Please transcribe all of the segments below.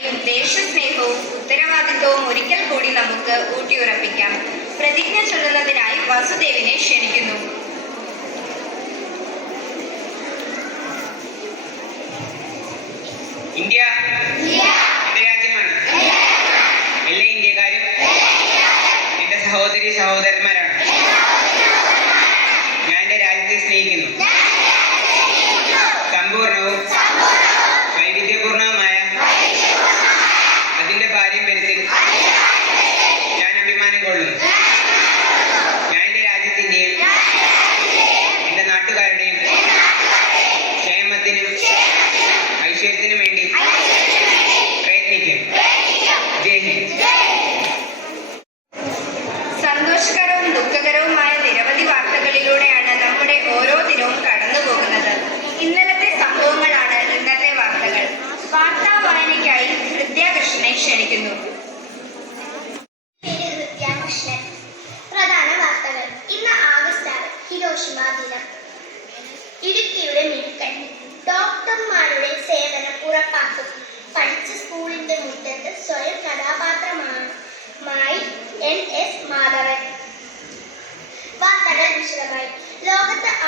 ദേശസ്നേഹവും ഉത്തരവാദിത്വവും ഒരിക്കൽ കൂടി നമുക്ക് ഊട്ടിയുറപ്പിക്കാം. പ്രതിജ്ഞ ചൊല്ലുന്നതിനായി വസുദേവിനെ ക്ഷണിക്കുന്നു. ഇന്ത്യ. എന്റെ രാജ്യമാണ്. എല്ലാ ഇന്ത്യക്കാരും എന്റെ സഹോദരി സഹോദരന്മാരാണ്.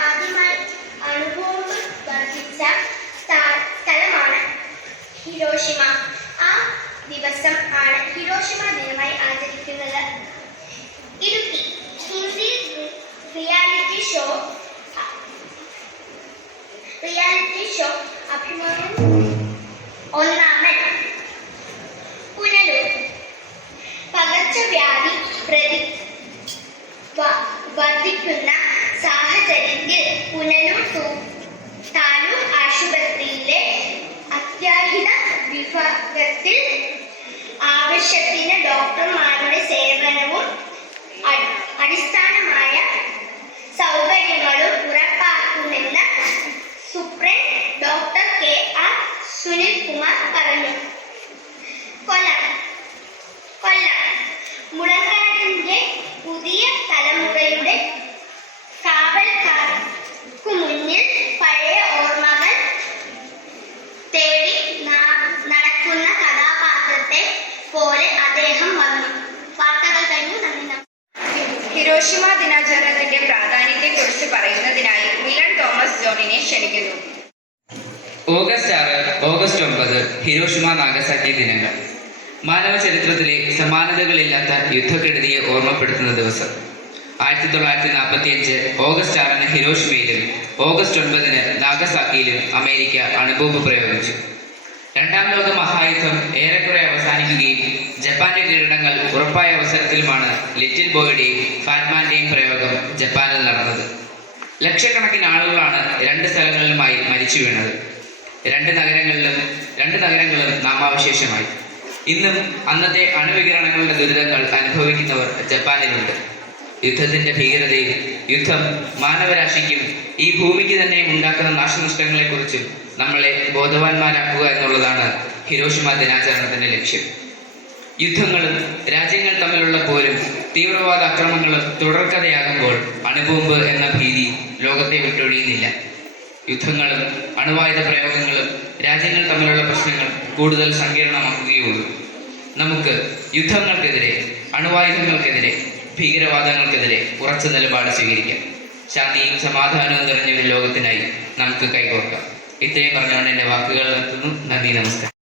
ആദ്യമായി അണുബോംബ് വർദ്ധിച്ച സ്ഥ- സ്ഥലമാണ് ഹിരോഷിമ. ആ ദിവസം ആണ് ഹിരോഷിമ ദിനമായി ആചരിക്കുന്നത്. Idukki Hindi reality show reality show അഭിമാനം ഒന്നാമൻ. പുനലൂർ. പകർച്ചവ്യാധി പ്രതി വർദ്ധിക്കുന്ന വിഭാഗത്തിൽ ആവശ്യത്തിന് ഡോക്ടർമാരുടെ സേവനവും അടിസ്ഥാനമായ സൗകര്യങ്ങളും ഉറപ്പാക്കുമെന്ന് superintendent doctor K R Sunil Kumar പറഞ്ഞു. ക്ഷണിക്കുന്നു. ഓഗസ്റ്റ് ആറ് ഓഗസ്റ്റ് ഒമ്പത് ഹിരോഷിമ നാഗസാക്കി ദിനങ്ങൾ. മാനവ ചരിത്രത്തിലെ സമാനതകളില്ലാത്ത യുദ്ധക്കെടുതിയെ ഓർമ്മപ്പെടുത്തുന്ന ദിവസം. ആയിരത്തി തൊള്ളായിരത്തി നാൽപ്പത്തി അഞ്ച് ഓഗസ്റ്റ് ആറിന് ഹിരോഷിമയിലും ഓഗസ്റ്റ് ഒൻപതിന് നാഗസാക്കിയിലും അമേരിക്ക അണുബോംബ് പ്രയോഗിച്ചു. രണ്ടാം ലോക മഹായുദ്ധം ഏറെക്കുറെ അവസാനിക്കുകയും ജപ്പാന്റെ കീഴടങ്ങൾ ഉറപ്പായ അവസരത്തിലുമാണ് ലിറ്റിൽ ബോയുടെയും ഫാറ്റ്മാന്റെയും പ്രയോഗം ജപ്പാനിൽ നടന്നത്. ലക്ഷക്കണക്കിന് ആളുകളാണ് രണ്ട് സ്ഥലങ്ങളിലുമായി മരിച്ചു വീണത്. രണ്ട് നഗരങ്ങളിലും രണ്ട് നഗരങ്ങളും നാമാവശേഷമായി. ഇന്നും അന്നത്തെ അണുവികിരണങ്ങളുടെ ദുരിതങ്ങൾ അനുഭവിക്കുന്നവർ ജപ്പാനിലുണ്ട്. യുദ്ധത്തിന്റെ ഭീകരതയും യുദ്ധം മാനവരാശിക്കും ഈ ഭൂമിക്ക് തന്നെ ഉണ്ടാക്കുന്ന നാശനഷ്ടങ്ങളെക്കുറിച്ചും നമ്മളെ ബോധവാന്മാരാക്കുക എന്നുള്ളതാണ് ഹിരോഷിമ ദിനാചരണത്തിന്റെ ലക്ഷ്യം. യുദ്ധങ്ങളും രാജ്യങ്ങൾ തമ്മിലുള്ള പോരും തീവ്രവാദ അക്രമങ്ങളും തുടർക്കഥയാകുമ്പോൾ അണുബോംബ് എന്ന ഭീതി ലോകത്തെ വിട്ടൊഴിയുന്നില്ല. യുദ്ധങ്ങളും അണുവായുധ പ്രയോഗങ്ങളും രാജ്യങ്ങൾ തമ്മിലുള്ള പ്രശ്നങ്ങൾ കൂടുതൽ സങ്കീർണമാക്കുകയുള്ളൂ നമുക്ക് യുദ്ധങ്ങൾക്കെതിരെ അണുവായുധങ്ങൾക്കെതിരെ ഭീകരവാദങ്ങൾക്കെതിരെ ഉറച്ച നിലപാട് സ്വീകരിക്കാം. ശാന്തിയും സമാധാനവും നിറഞ്ഞ ഒരു ലോകത്തിനായി നമുക്ക് കൈകോർക്കാം. ഇത്രയും പറഞ്ഞുകൊണ്ട് എന്റെ വാക്കുകൾ നിർത്തുന്നു. നന്ദി നമസ്കാരം.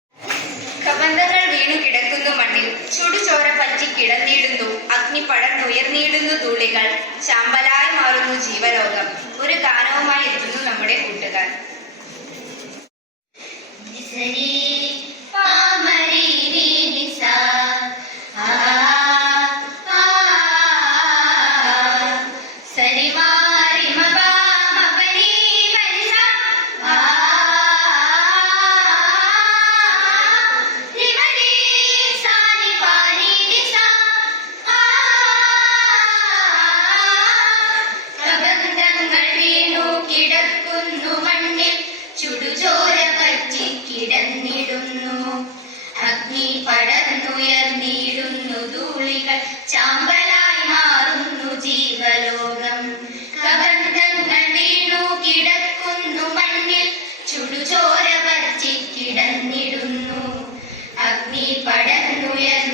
അഗ്നി പടർന്നുയർന്നിടുന്നു തൂളികൾ ശാമ്പലായി മാറുന്നു ജീവലോകം. ഒരു ഗാനവുമായി എത്തുന്നു നമ്മുടെ കൂട്ടുകാർ. días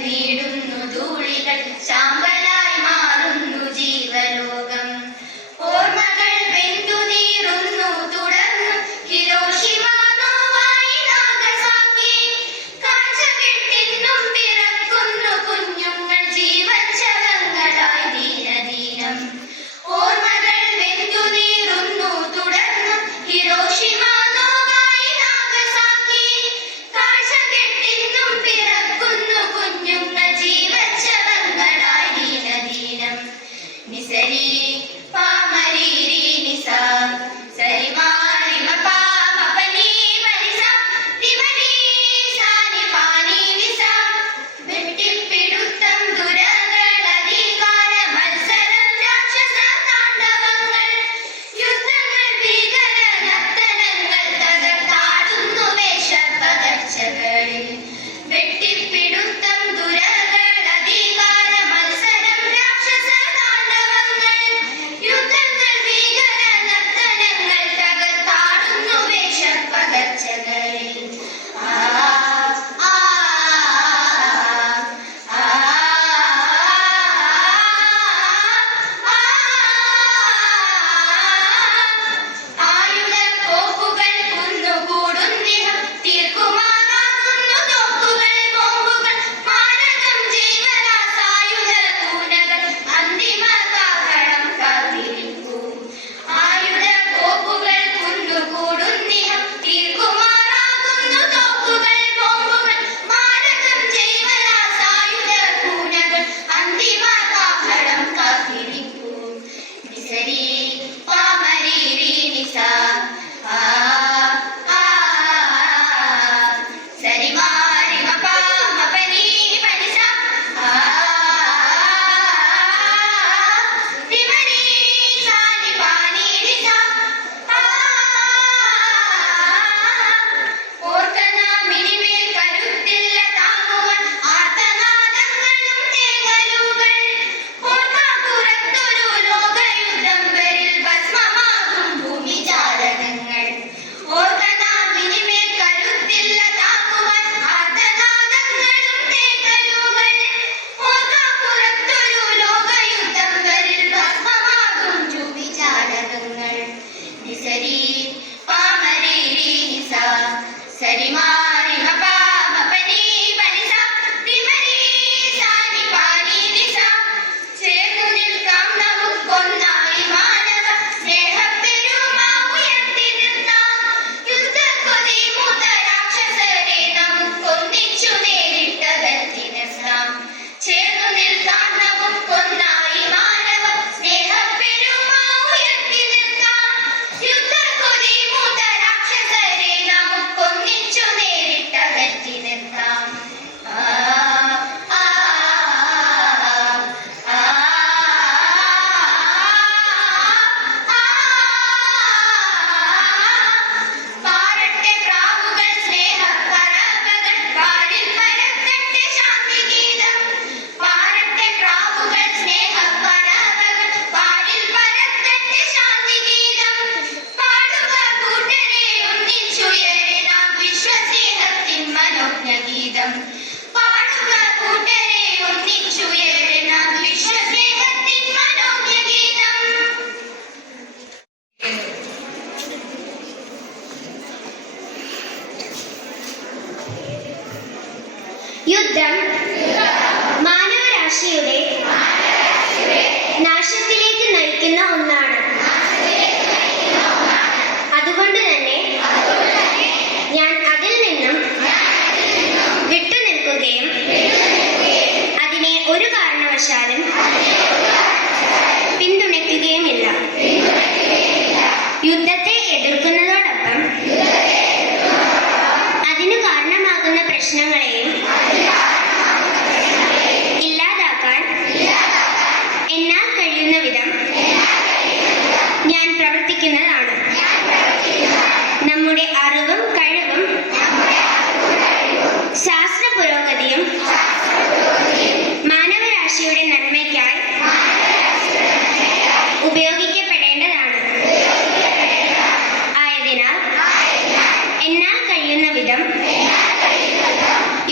Yeah.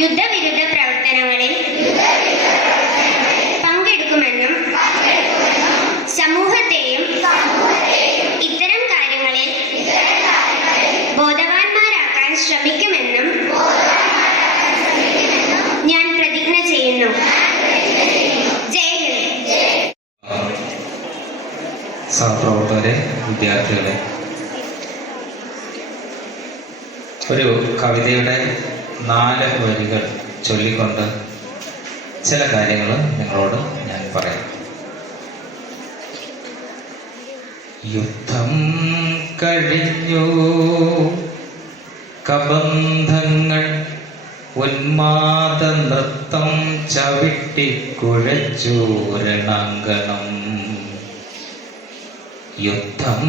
യുദ്ധവിരുദ്ധ പ്രവർത്തനങ്ങളിൽ പങ്കെടുക്കുമെന്നും സമൂഹത്തെയും ഇത്തരം കാര്യങ്ങളിൽ ബോധവാന്മാരാക്കാൻ ശ്രമിക്കുമെന്നും ഞാൻ പ്രതിജ്ഞ ചെയ്യുന്നു. സഹപ്രവർത്തകരെ വിദ്യാർത്ഥികളെ. ഒരു കവിതയുടെ നാല് വരികൾ ചൊല്ലിക്കൊണ്ട് ചില കാര്യങ്ങൾ നിങ്ങളോട് ഞാൻ പറയാം. യുദ്ധം കഴിഞ്ഞു. കബന്ധങ്ങൾ ഉന്മാദ നൃത്തം ചവിട്ടിക്കുഴച്ചു രണാങ്കണം യുദ്ധം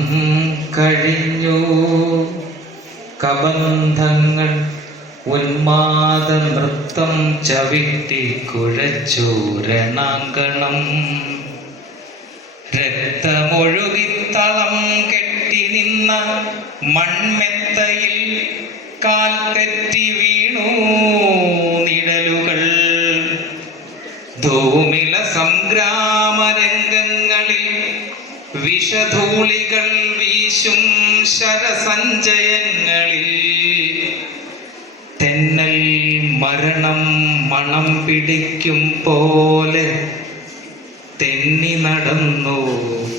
കഴിഞ്ഞു. കബന്ധങ്ങൾ ഉന്മാദ നൃത്തം ചവിട്ടി കുഴച്ചൂരണാങ്കണം. രക്തമൊഴുകിത്തളം കെട്ടി നിന്ന മൺമെത്തയിൽ കാൽ തെറ്റി വീണു നിഴലുകൾ. ധൂമില സംഗ്രാമരംഗങ്ങളിൽ വിഷധൂളികൾ വീശും ശരസഞ്ചയങ്ങളിൽ മണം പിടിക്കും പോലെ തെന്നി നടന്നു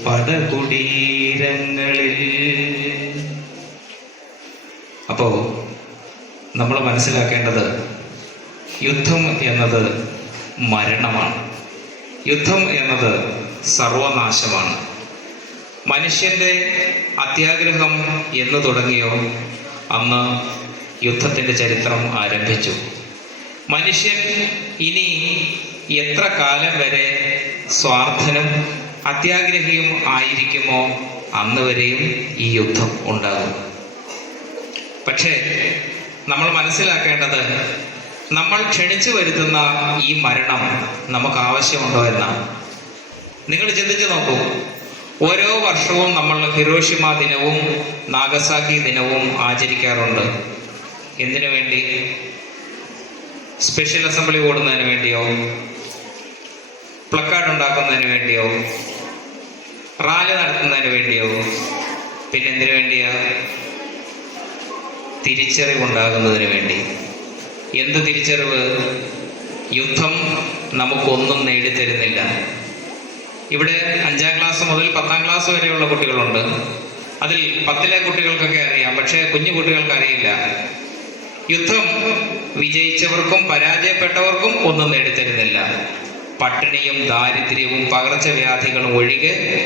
പടകുടീരങ്ങളിൽ. അപ്പോ നമ്മൾ മനസ്സിലാക്കേണ്ടത് യുദ്ധം എന്നത് മരണമാണ്. യുദ്ധം എന്നത് സർവനാശമാണ്. മനുഷ്യന്റെ അത്യാഗ്രഹം എന്ന് തുടങ്ങിയോ അന്ന് യുദ്ധത്തിന്റെ ചരിത്രം ആരംഭിച്ചു. മനുഷ്യൻ ഇനി എത്ര കാലം വരെ സ്വാർത്ഥനും അത്യാഗ്രഹിയും ആയിരിക്കുമോ അന്ന് വരെയും ഈ യുദ്ധം ഉണ്ടാകും. പക്ഷേ നമ്മൾ മനസ്സിലാക്കേണ്ടത് നമ്മൾ ക്ഷണിച്ചു വരുത്തുന്ന ഈ മരണം നമുക്ക് ആവശ്യമുണ്ടോ എന്നാണ്. നിങ്ങൾ ചിന്തിച്ചു നോക്കൂ. ഓരോ വർഷവും നമ്മൾ ഹിരോഷിമ ദിനവും നാഗസാക്കി ദിനവും ആചരിക്കാറുണ്ട്. എന്തിനു വേണ്ടി? സ്പെഷ്യൽ അസംബ്ലി കൂടുന്നതിന് വേണ്ടിയോ? പ്ലക്കാർഡ് ഉണ്ടാക്കുന്നതിന് വേണ്ടിയോ? റാലി നടത്തുന്നതിന് വേണ്ടിയോ? പിന്നെ എന്തിനു വേണ്ടിയാ? തിരിച്ചറിവുണ്ടാകുന്നതിന് വേണ്ടി. എന്ത് തിരിച്ചറിവ്? യുദ്ധം നമുക്കൊന്നും നേടിത്തരുന്നില്ല. ഇവിടെ അഞ്ചാം ക്ലാസ് മുതൽ പത്താം ക്ലാസ് വരെയുള്ള കുട്ടികളുണ്ട്. അതിൽ പത്തിലെ കുട്ടികൾക്കൊക്കെ അറിയാം പക്ഷേ കുഞ്ഞു കുട്ടികൾക്ക് അറിയില്ല. യുദ്ധം വിജയിച്ചവർക്കും പരാജയപ്പെട്ടവർക്കും ഒന്നും നേടിത്തരുന്നില്ല. പട്ടിണിയും ദാരിദ്ര്യവും പകർച്ചവ്യാധികളും ഒഴികെ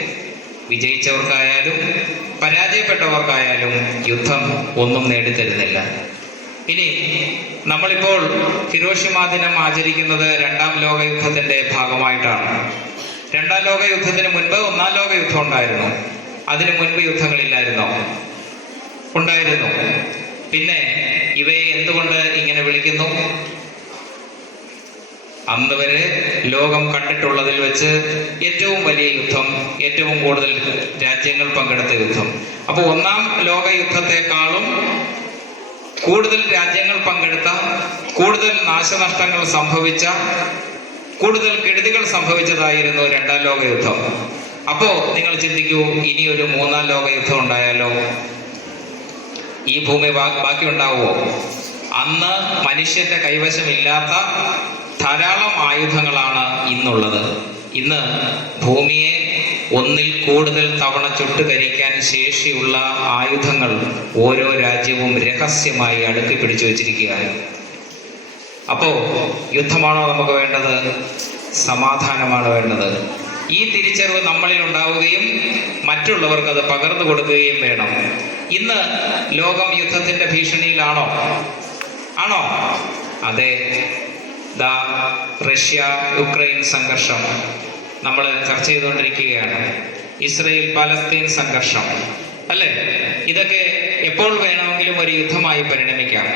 വിജയിച്ചവർക്കായാലും പരാജയപ്പെട്ടവർക്കായാലും യുദ്ധം ഒന്നും നേടിത്തരുന്നില്ല. ഇനി നമ്മളിപ്പോൾ ഹിരോഷിമ ദിനം ആചരിക്കുന്നത് രണ്ടാം ലോക യുദ്ധത്തിന്റെ ഭാഗമായിട്ടാണ്. രണ്ടാം ലോക യുദ്ധത്തിന് മുൻപ് ഒന്നാം ലോക യുദ്ധം ഉണ്ടായിരുന്നു. അതിനു മുൻപ് യുദ്ധങ്ങളില്ലായിരുന്നോ. ഉണ്ടായിരുന്നു. പിന്നെ ഇവയെ എന്തുകൊണ്ട് ഇങ്ങനെ വിളിക്കുന്നു? അന്ന് വരെ ലോകം കണ്ടിട്ടുള്ളതിൽ വെച്ച് ഏറ്റവും വലിയ യുദ്ധം ഏറ്റവും കൂടുതൽ രാജ്യങ്ങൾ പങ്കെടുത്ത യുദ്ധം. അപ്പോൾ ഒന്നാം ലോക യുദ്ധത്തെക്കാളും കൂടുതൽ രാജ്യങ്ങൾ പങ്കെടുത്ത കൂടുതൽ നാശനഷ്ടങ്ങൾ സംഭവിച്ച കൂടുതൽ കെടുതികൾ സംഭവിച്ചതായിരുന്നു രണ്ടാം ലോക യുദ്ധം അപ്പോ നിങ്ങൾ ചിന്തിക്കൂ ഇനി ഒരു മൂന്നാം ലോക യുദ്ധം ഉണ്ടായാലോ? ഈ ഭൂമി ബാക്കി ഉണ്ടാവുമോ അന്ന് മനുഷ്യന്റെ കൈവശമില്ലാത്ത ധാരാളം ആയുധങ്ങളാണ് ഇന്നുള്ളത്. ഇന്ന് ഭൂമിയെ ഒന്നിൽ കൂടുതൽ തവണ ചുട്ടുകരിക്കാൻ ശേഷിയുള്ള ആയുധങ്ങൾ ഓരോ രാജ്യവും രഹസ്യമായി അടുക്കി പിടിച്ചു വച്ചിരിക്കുകയാണ്. അപ്പോ യുദ്ധമാണോ നമുക്ക് വേണ്ടത്? സമാധാനമാണ് വേണ്ടത്. ഈ തിരിച്ചറിവ് നമ്മളിൽ ഉണ്ടാവുകയും മറ്റുള്ളവർക്ക് അത് പകർന്നു കൊടുക്കുകയും വേണം. ഇന്ന് ലോകം യുദ്ധത്തിന്റെ ഭീഷണിയിലാണോ? ആണോ? അതെ. റഷ്യ യുക്രൈൻ സംഘർഷം നമ്മൾ ചർച്ച ചെയ്തുകൊണ്ടിരിക്കുകയാണ്. ഇസ്രയേൽ പലസ്തീൻ സംഘർഷം. അല്ലേ? ഇതൊക്കെ എപ്പോൾ വേണമെങ്കിലും ഒരു യുദ്ധമായി പരിണമിക്കാം.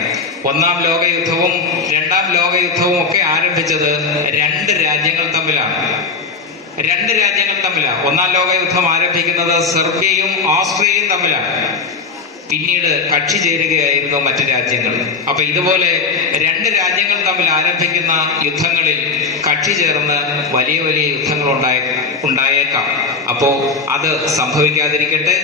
ഒന്നാം ലോകയുദ്ധവും രണ്ടാം ലോകയുദ്ധവും ഒക്കെ ആരംഭിച്ചത് രണ്ട് രാജ്യങ്ങൾ തമ്മിലാണ്. രണ്ട് രാജ്യങ്ങൾ തമ്മിലാണ് ഒന്നാം ലോക യുദ്ധം ആരംഭിക്കുന്നത് സെർബിയയും ഓസ്ട്രിയയും തമ്മിലാണ്. പിന്നീട് കക്ഷി ചേരുകയായിരുന്നു മറ്റു രാജ്യങ്ങൾ. അപ്പൊ ഇതുപോലെ രണ്ട് രാജ്യങ്ങൾ തമ്മിൽ ആരംഭിക്കുന്ന യുദ്ധങ്ങളിൽ കക്ഷി ചേർന്ന് വലിയ വലിയ യുദ്ധങ്ങൾ ഉണ്ടായ ഉണ്ടായേക്കാം. അപ്പോ അത് സംഭവിക്കാതിരിക്കട്ടെ.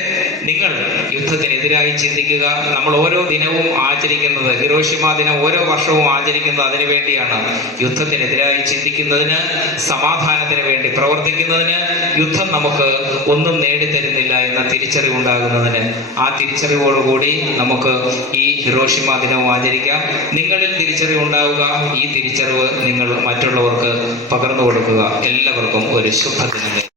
നിങ്ങൾ യുദ്ധത്തിനെതിരായി ചിന്തിക്കുക. നമ്മൾ ഓരോ ദിനവും ആചരിക്കുന്നത് ഹിരോഷിമ ദിനം ഓരോ വർഷവും ആചരിക്കുന്നത് അതിനു വേണ്ടിയാണ്. യുദ്ധത്തിനെതിരായി ചിന്തിക്കുന്നതിന് സമാധാനത്തിന് വേണ്ടി പ്രവർത്തിക്കുന്നതിന് യുദ്ധം നമുക്ക് ഒന്നും നേടിത്തരുന്നില്ല എന്ന തിരിച്ചറിവുണ്ടാകുന്നതിന്. ആ തിരിച്ചറിവോടുകൂടി നമുക്ക് ഈ ഹിരോഷിമ ദിനവും ആചരിക്കാം. നിങ്ങളിൽ തിരിച്ചറിവുണ്ടാവുക. ഈ തിരിച്ചറിവ് നിങ്ങൾ മറ്റുള്ളവർക്ക് പകർന്നു കൊടുക്കുക. എല്ലാവർക്കും ഒരു ശുഭദിനം.